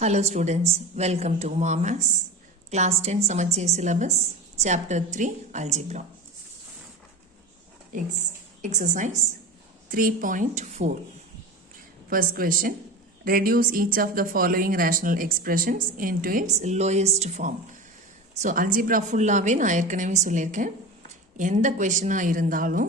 Hello students, welcome to Maths, Class 10 Samacheer syllabus, Chapter 3 Algebra. Exercise 3.4. First question, reduce each of the following rational expressions into its lowest form. So algebra full-ஆவே நான் ஏற்கனவே சொல்லியிருக்கேன். எந்த questionஆ இருந்தாலும்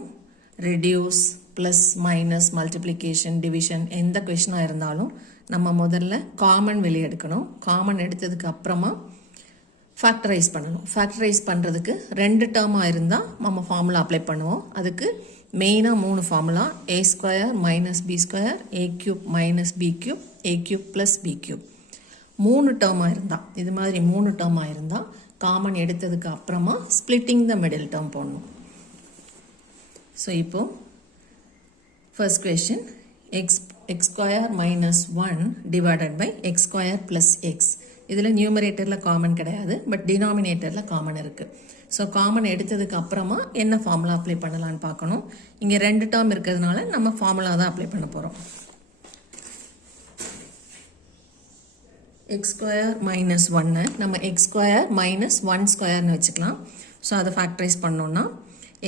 reduce, plus, minus, multiplication, division எந்த questionஆ இருந்தாலும் நம்ம முதல்ல common வெளியே எடுக்கணும். காமன் எடுத்ததுக்கு அப்புறமா ஃபேக்டரைஸ் பண்ணணும். ஃபேக்டரைஸ் பண்ணுறதுக்கு ரெண்டு டேர்மாக இருந்தால் நம்ம ஃபார்முலா அப்ளை பண்ணுவோம். அதுக்கு மெயினாக 3 formula: a square minus B square, a cube minus B cube, a cube plus B cube. 3 டேர்மாக இருந்தால், இது மாதிரி 3 டேர்மாக இருந்தால் காமன் எடுத்ததுக்கு அப்புறமா ஸ்பிளிட்டிங் த மிடில் டேர்ம் போடணும். ஸோ இப்போது first question, x square minus 1 divided by x square plus x. இதில் நியூமரேட்டரில் காமன் கிடையாது, பட் டினாமினேட்டரில் காமன் இருக்குது. ஸோ காமன் எடுத்ததுக்கு அப்புறமா என்ன ஃபார்முலா அப்ளை பண்ணலான்னு பார்க்கணும். இங்கே 2 டேர்ம் இருக்கிறதுனால நம்ம ஃபார்முலா தான் அப்ளை பண்ண போகிறோம். x square minus 1 நம்ம x square minus 1 ஸ்கொயர்னு வச்சுக்கலாம். ஸோ அதை ஃபேக்டரைஸ் பண்ணோன்னா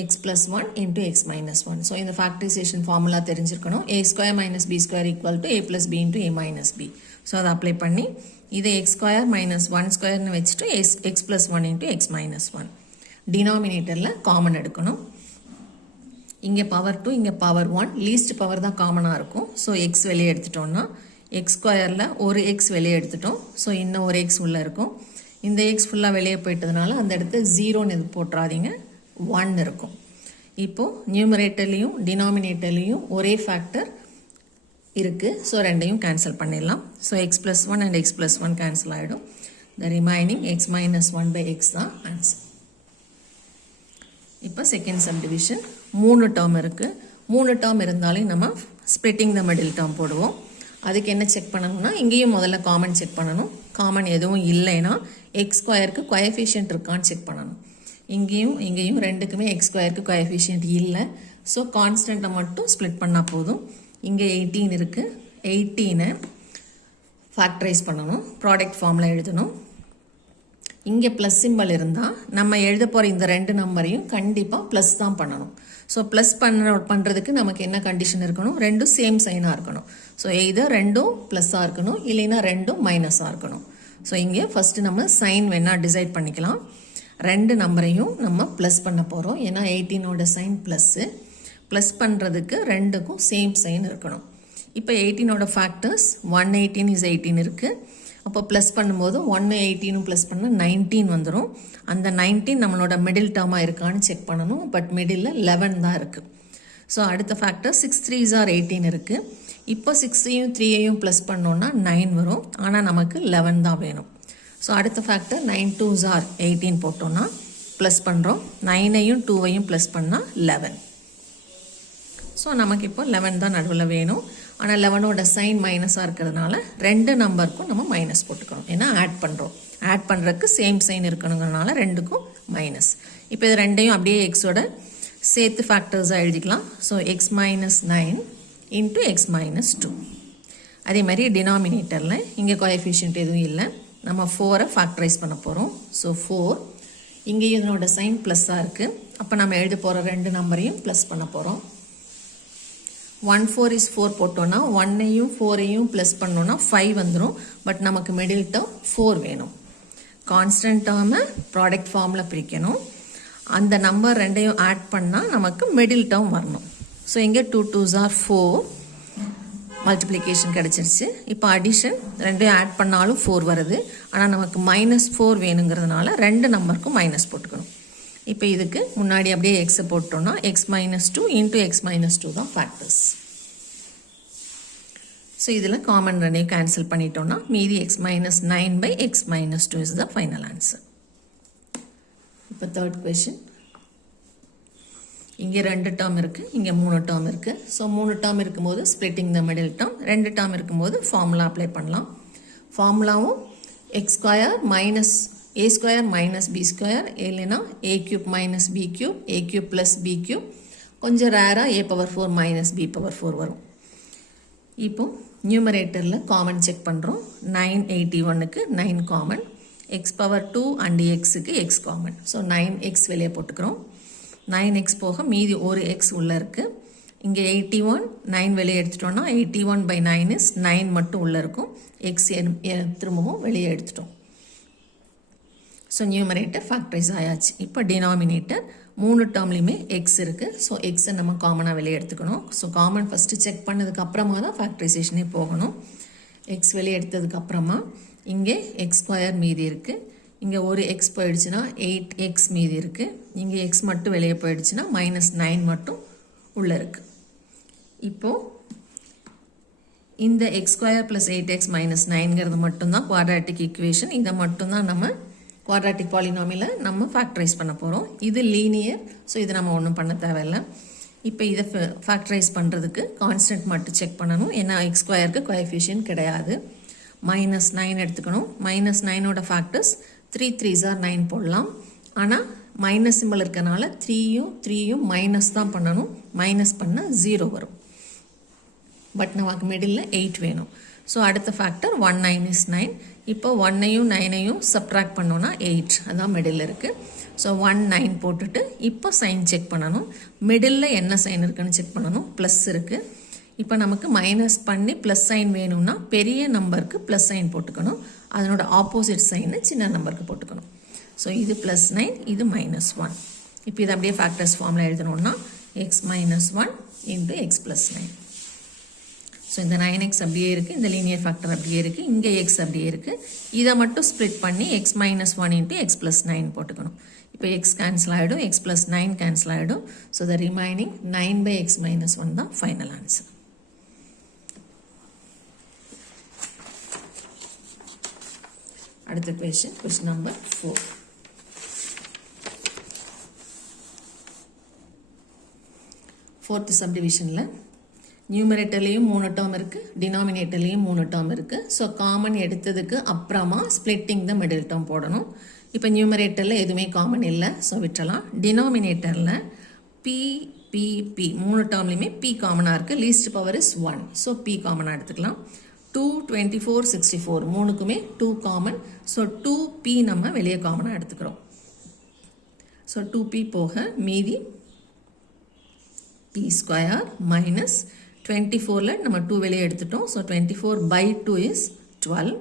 x plus 1 into x minus 1. So, இந்த factorization formula தெரிஞ்சிருக்கணும். a square minus b square equal to a plus b into a minus b. So, அதை apply பண்ணி, இதை x square minus 1 square னு வச்சுட்டு x plus 1 into x minus 1. Denominatorல common எடுக்கணும். இங்கே power 2, இங்கே power 1. least power தான் காமனாக இருக்கும். So, x வெளியே எடுத்துட்டோம்னா, x squareல ஒரு x வெளியே எடுத்துட்டோம். So, இன்னும் ஒரு x உள்ள இருக்கும். இந்த x ஃபுல்லாக வெளியே போயிட்டதுனால அந்த இடத்து 0ன்னு இது போட்டுறாதீங்க, 1 இருக்கும். இப்போ நியூமரேட்டர்லையும் டினாமினேட்டர்லையும் ஒரே ஃபேக்டர் இருக்குது. ஸோ ரெண்டையும் கேன்சல் பண்ணிடலாம். So x plus 1 and x plus 1 cancel ஆகிடும். The remaining x minus 1 by x தான் ஆன்சர். இப்போ செகண்ட் சப்டிவிஷன் 3 டேர்ம் இருக்குது. 3 டேர்ம் இருந்தாலே நம்ம ஸ்ப்ளிட்டிங் த மிடில் டேர்ம் போடுவோம். அதுக்கு என்ன செக் பண்ணணும்னா, இங்கேயும் முதல்ல காமன் செக் பண்ணணும். காமன் எதுவும் இல்லைன்னா x ஸ்கொயருக்கு கோஎஃபிஷியன்ட் இருக்கான்னு செக் பண்ணணும். இங்கேயும் ரெண்டுக்குமே x ஸ்கொயருக்கு கோஎஃபிஷியன்ட் இல்லை. ஸோ கான்ஸ்டண்ட்டை மட்டும் ஸ்ப்ளிட் பண்ணால் போதும். இங்கே 18 இருக்குது. 18 ஃபேக்டரைஸ் பண்ணணும். ப்ராடக்ட் ஃபார்மில் எழுதணும். இங்கே ப்ளஸ் சிம்பிள் இருந்தால் நம்ம எழுத போகிற இந்த 2 நம்பரையும் கண்டிப்பாக ப்ளஸ் தான் பண்ணணும். ஸோ ப்ளஸ் பண்ணுறதுக்கு நமக்கு என்ன கண்டிஷன் இருக்கணும்? ரெண்டும் சேம் சைனாக இருக்கணும். ஸோ எய்தர் ரெண்டும் ப்ளஸ்ஸாக இருக்கணும், இல்லைன்னா ரெண்டும் மைனஸாக இருக்கணும். ஸோ இங்கே ஃபஸ்ட்டு நம்ம சைன் வேணால் டிசைட் பண்ணிக்கலாம். 2 நம்பரையும் நம்ம ப்ளஸ் பண்ண போகிறோம். ஏன்னா 18ஓட சைன் ப்ளஸ்ஸு. ப்ளஸ் பண்ணுறதுக்கு ரெண்டுக்கும் சேம் சைன் இருக்கணும். இப்போ 18ஓட ஃபேக்டர்ஸ் 118 is 18 இருக்குது. அப்போ ப்ளஸ் பண்ணும்போது 118 ப்ளஸ் பண்ணால் 19 வந்துடும். அந்த 19 நம்மளோட மிடில் டேர்மாக இருக்கான்னு செக் பண்ணணும். பட் மிடில் 11 தான் இருக்குது. ஸோ அடுத்த ஃபேக்டர் 6 3s are 18 இருக்குது. இப்போ 6ஐயும் 3ஐயும் ப்ளஸ் பண்ணோன்னா 9 வரும். ஆனால் நமக்கு 11 தான் வேணும். ஸோ அடுத்த ஃபேக்டர் 9 2s are 18 போட்டோன்னா ப்ளஸ் பண்ணுறோம். 9ஐயும் 2ஐயும் ப்ளஸ் பண்ணால் 11. ஸோ நமக்கு இப்போ 11 தான் நடுவில் வேணும். ஆனால் 11ஓட சைன் மைனஸாக இருக்கிறதுனால 2 நம்பருக்கும் நம்ம மைனஸ் போட்டுக்கணும். ஏன்னா ஆட் பண்ணுறோம். ஆட் பண்ணுறதுக்கு சேம் சைன் இருக்கணுங்கிறதுனால 2க்கும் மைனஸ். இப்போ இது ரெண்டையும் அப்படியே எக்ஸோட சேர்த்து ஃபேக்டர்ஸாக எழுதிக்கலாம். So x minus 9 into x minus 2. அதே மாதிரி டினாமினேட்டரில் இங்கே கோஎஃபிஷியன்ட் எதுவும் இல்லை. நம்ம 4ஐ ஃபேக்டரைஸ் பண்ண போகிறோம். ஸோ 4 இங்கேயும் இதனோட சைன் ப்ளஸ்ஸாக இருக்குது. அப்போ நம்ம எழுத போகிற 2 நம்பரையும் ப்ளஸ் பண்ண போகிறோம். 1 4 is 4 போட்டோன்னா 1ஐயும் 4ஐயும் ப்ளஸ் பண்ணோன்னா 5 வந்துடும். பட் நமக்கு மிடில் டேர்ம் 4 வேணும். கான்ஸ்டன்ட் டேர்மை ப்ராடக்ட் ஃபார்மில் பிரிக்கணும். அந்த நம்பர் ரெண்டையும் ஆட் பண்ணால் நமக்கு மிடில் டேர்ம் வரணும். ஸோ இங்கே 2 2s are 4 மல்டிப்ளிகேஷன் கிடச்சிருச்சு. இப்போ அடிஷன் ரெண்டையும் ஆட் பண்ணாலும் 4 வருது. ஆனால் நமக்கு -4 வேணுங்கிறதுனால 2 நம்பருக்கும் மைனஸ் போட்டுக்கணும். இப்போ இதுக்கு முன்னாடி அப்படியே எக்ஸை போட்டோம்னா x minus 2 into x minus 2 தான் ஃபேக்டர்ஸ். ஸோ இதில் காமன் ரெண்டையும் கேன்சல் பண்ணிட்டோம்னா மீதி x minus 9 by x minus 2 is the final answer. இப்போ தேர்ட் கொஸ்டின், இங்கே 2 டேர்ம் இருக்குது, இங்கே 3 டேர்ம் இருக்குது. ஸோ 3 டேர்ம் இருக்கும்போது splitting the middle term, 2 term இருக்கும்போது ஃபார்முலா அப்ளை பண்ணலாம். ஃபார்முலாவும் x square minus a square minus B square, இல்லைன்னா a cube minus B cube, a cube plus B cube, கொஞ்சம் ரேராக a power 4 minus B power 4 வரும். இப்போ நியூமரேட்டரில் காமன் செக் பண்ணுறோம். 981க்கு 9 காமன், எக்ஸ் பவர் 2 அண்ட் எக்ஸுக்கு எக்ஸ் காமன். ஸோ 9x வெளியே போட்டுக்கிறோம். 9x போக மீதி ஒரு எக்ஸ் உள்ளே இருக்குது. இங்கே 81, 9 வெளியே எடுத்துட்டோம்னா 81/9 இஸ் 9 மட்டும் உள்ளே இருக்கும். எக்ஸ் திரும்பவும் வெளியே எடுத்துட்டோம். ஸோ நியூமரேட்டர் ஃபேக்டரைஸ் ஆயாச்சு. இப்போ டினாமினேட்டர் 3 டேர்ம்லையுமே எக்ஸ் இருக்குது. ஸோ எக்ஸை நம்ம காமனாக வெளியே எடுத்துக்கணும். ஸோ காமன் ஃபஸ்ட்டு செக் பண்ணதுக்கு அப்புறமா தான் ஃபேக்டரைசேஷனே போகணும். எக்ஸ் வெளியே எடுத்ததுக்கு அப்புறமா இங்கே எக்ஸ் ஸ்கொயர் மீதி இருக்குது. இங்கே ஒரு எக்ஸ் போயிடுச்சுன்னா 8x மீதி இருக்குது. இங்கே எக்ஸ் மட்டும் வெளியே போயிடுச்சுன்னா -9 மட்டும் உள்ளே இருக்குது. இப்போது இந்த எக்ஸ் ஸ்கொயர் ப்ளஸ் 8x - 9ங்கிறது மட்டும்தான் குவாட்ராட்டிக் ஈக்குவேஷன். இதை மட்டும்தான் நம்ம குவாட்ராட்டிக் பாலினாமியில் நம்ம ஃபேக்டரைஸ் பண்ண போகிறோம். இது லீனியர், ஸோ இது நம்ம ஒன்றும் பண்ண தேவையில்லை. இப்போ இதை ஃபேக்டரைஸ் பண்ணுறதுக்கு கான்ஸ்டன்ட் மட்டும் செக் பண்ணணும். ஏன்னா எக்ஸ் ஸ்கொயருக்கு கோஎஃபிஷியன்ட் கிடையாது. -9 எடுத்துக்கணும். -9ஓட ஃபேக்டர்ஸ் 3 3s are 9 போடலாம். ஆனால் மைனஸ் சிம்பிள் இருக்கனால 3யும் மைனஸ் தான் பண்ணணும். மைனஸ் பண்ணால் 0 வரும். பட் நமக்கு மிடில் 8 வேணும். ஸோ அடுத்த ஃபேக்டர் 1 9 is 9. இப்போ 1ஐயும் 9ஐயும் சப்ட்ராக்ட் பண்ணோன்னா 8, அதான் மிடில் இருக்குது. ஸோ 1 9 போட்டுட்டு இப்போ சைன் செக் பண்ணணும். மிடில் என்ன சைன் இருக்குன்னு செக் பண்ணணும். ப்ளஸ் இருக்குது. இப்போ நமக்கு மைனஸ் பண்ணி ப்ளஸ் சைன் வேணும்னா பெரிய நம்பருக்கு ப்ளஸ் சைன் போட்டுக்கணும். அதனோட ஆப்போசிட் சைனை சின்ன நம்பருக்கு போட்டுக்கணும். ஸோ இது +9, இது -1. இப்போ இது அப்படியே ஃபேக்டர்ஸ் ஃபார்மில் எழுதணும்னா x - 1 × x + 9. ஸோ இந்த 9x அப்படியே இருக்குது. இந்த லீனியர் ஃபேக்டர் அப்படியே இருக்குது. இங்கே x அப்படியே இருக்குது. இதை மட்டும் ஸ்ப்ளிட் பண்ணி x - 1 × x + 9 போட்டுக்கணும். இப்போ x கேன்சல் ஆகிடும், x + 9 கேன்சல் ஆகிடும். ஸோ த ரிமைனிங் 9/x - 1 தான் ஃபைனல் ஆன்சர். அடுத்த கொஸ்டின் நம்பர் 4. ஃபோர்த் சப்டிவிஷனில் நியூமரேட்டர்லேயும் 3 டேர்ம் இருக்குது, டினாமினேட்டர்லேயும் 3 டேர்ம் இருக்குது. ஸோ காமன் எடுத்ததுக்கு அப்புறமா ஸ்ப்ளிட்டிங் த மிடில் டேர்ம் போடணும். இப்போ நியூமரேட்டரில் எதுவுமே காமன் இல்லை, ஸோ விட்டுறலாம். டினாமினேட்டரில் பி 3 டேர்ம்லையுமே p காமனாக இருக்குது. Least power is 1. So p காமனாக எடுத்துக்கலாம். 2 24 64 மூணுக்குமே 2 காமன். ஸோ 2p நம்ம வெளியே காமனாக எடுத்துக்கிறோம். ஸோ 2p போக மீதி p ஸ்கொயர் மைனஸ் 24ல் நம்ம 2 வெளியே எடுத்துட்டோம். So 24/2 is 12.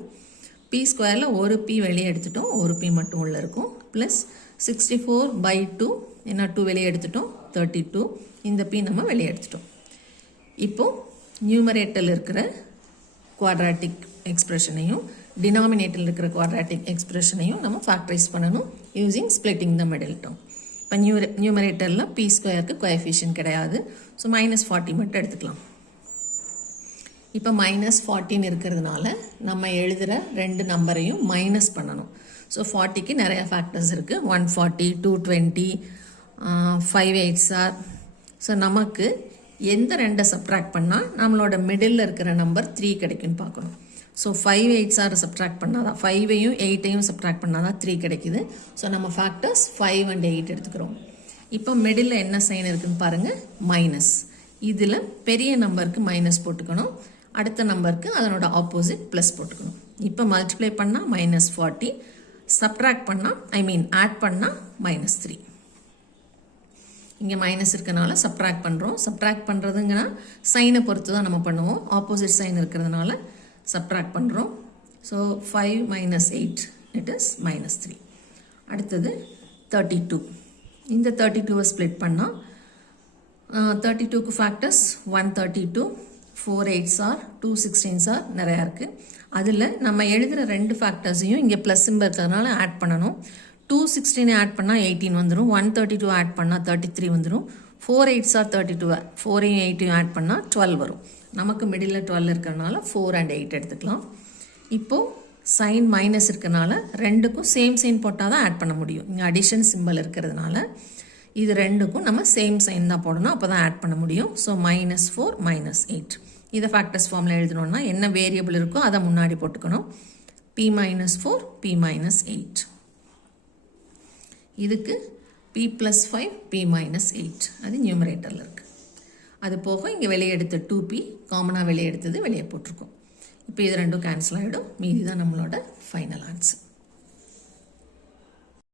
p ஸ்கொயரில் ஒரு p வெளியே எடுத்துட்டோம், ஒரு p மட்டும் உள்ளே இருக்கும். ப்ளஸ் 64/2, என்ன 2 வெளியே எடுத்துட்டோம், 32. இந்த p நம்ம வெளியே எடுத்துட்டோம். இப்போது நியூமரேட்டரில் இருக்கிற குவாட்ராட்டிக் எக்ஸ்பிரஷனையும் டினாமினேட்டரில் இருக்கிற குவாட்ராட்டிக் எக்ஸ்பிரஷனையும் நம்ம ஃபேக்டரைஸ் பண்ணணும் using splitting the middle term. இப்போ நியூமரேட்டரில் p ஸ்கொயருக்கு கோஎஃபிஷியன்ட் கிடையாது. ஸோ -40 மட்டும் எடுத்துக்கலாம். இப்போ -14 இருக்கிறதுனால நம்ம எழுதுகிற 2 நம்பரையும் மைனஸ் பண்ணணும். ஸோ 40க்கு நிறைய ஃபேக்டர்ஸ் இருக்குது. 140, 220, 5 8s are. ஸோ நமக்கு எந்த 2 சப்ட்ராக்ட் பண்ணால் நம்மளோட மிடில் இருக்கிற நம்பர் 3 கிடைக்குன்னு பார்க்கணும். ஸோ 5 8s are சப்ட்ராக்ட் பண்ணாதான், 5ஐயும் 8ஐயும் சப்ட்ராக்ட் பண்ணாதான் 3 கிடைக்குது. ஸோ நம்ம ஃபேக்டர்ஸ் 5 and 8 எடுத்துக்கிறோம். இப்போ மிடில் என்ன சைன் இருக்குன்னு பாருங்கள், மைனஸ். இதில் பெரிய நம்பருக்கு மைனஸ் போட்டுக்கணும், அடுத்த நம்பருக்கு அதனோட ஆப்போசிட் ப்ளஸ் போட்டுக்கணும். இப்போ மல்டிப்ளை பண்ணால் -40, சப்ட்ராக்ட் பண்ணால் ஆட் பண்ணால் -3. இங்கே மைனஸ் இருக்கனால சப்ட்ராக்ட் பண்ணுறோம். சப்ட்ராக்ட் பண்ணுறதுங்கன்னா சைனை பொறுத்து தான் நம்ம பண்ணுவோம். ஆப்போசிட் சைன் இருக்கிறதுனால சப்ட்ராக்ட் பண்ணுறோம். So 5 - 8 it is -3. அடுத்தது 32. இந்த 32வை ஸ்ப்ளிட் பண்ணால் 32க்கு factors 132, 4 8s are, 2 16s are நிறையா இருக்குது. அதில் நம்ம எழுதுகிற 2 ஃபேக்டர்ஸையும் இங்கே ப்ளஸ் சிம்பிள் இருக்கிறதுனால ஆட் பண்ணணும். 216 ஆட் பண்ணால் 18 வந்துடும். 132 ஆட் பண்ணால் 33 வந்துடும். 4 8s are 32, 4ஐயும் 8ஐயும் ஆட் பண்ணால் 12 வரும். நமக்கு மிடில் 12 இருக்கிறதுனால 4 and 8 எடுத்துக்கலாம். இப்போது சைன் மைனஸ் இருக்கிறதுனால 2க்கும் சேம் சைன் போட்டால் தான் ஆட் பண்ண முடியும். இங்கே அடிஷன் சிம்பிள் இருக்கிறதுனால இது 2க்கும் நம்ம சேம் சைன் தான் போடணும், அப்போ தான் ஆட் பண்ண முடியும். ஸோ -4 -8. இதை ஃபேக்டர்ஸ் ஃபார்மில் எழுதணும்னா என்ன வேரியபிள் இருக்கோ அதை முன்னாடி போட்டுக்கணும். p -4 p -8. இதுக்கு p + 5 p -8 அது நியூமரேட்டரில் இருக்குது. அது போக இங்கே வெளியே எடுத்த 2p காமனாக வெளியே எடுத்தது வெளியே போட்டிருக்கோம். இப்போ இது ரெண்டும் கேன்சல் ஆகிடும். மீதி தான் நம்மளோட ஃபைனல் ஆன்சர்.